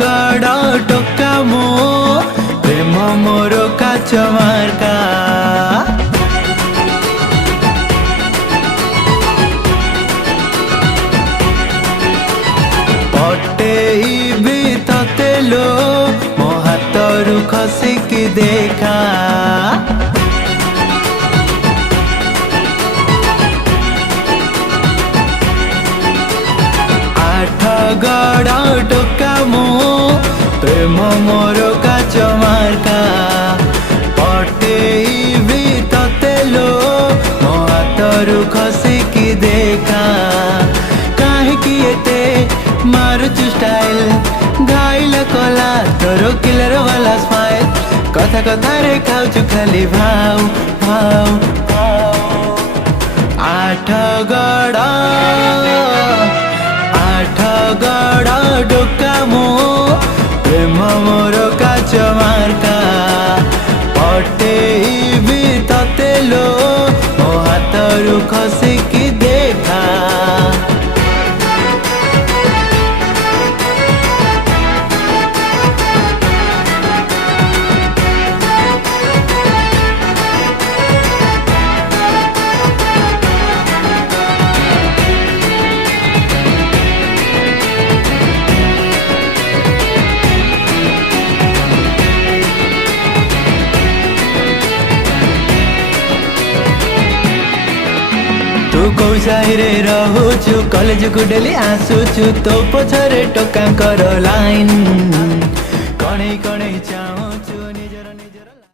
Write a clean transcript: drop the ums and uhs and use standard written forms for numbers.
गड़ टोका मो प्रेम मोर काच मार्का पटेइबी तते लो मो हाथरू खसिकी देखा गड़ टोका मो प्रेम मोर काच मार्का पटेइबी तते लो मो हाथरू खसिकी देखा काहेकि एते मारुचु स्टाइल घाइल कला तोर किलर वाला स्माइल कथा कथा रे खाऊचु खाली भाव भाव आठ गड़ टोका मो प्रेम मोर काच मार्का पटेइबी तते लो मो हाथरू खसिकी देखा तू कौ साहिरे रहुचु कॉलेज को डेली आसुचु तो पछरे टोका कर लाइन कणे कणे चाहूचु निजर निजर।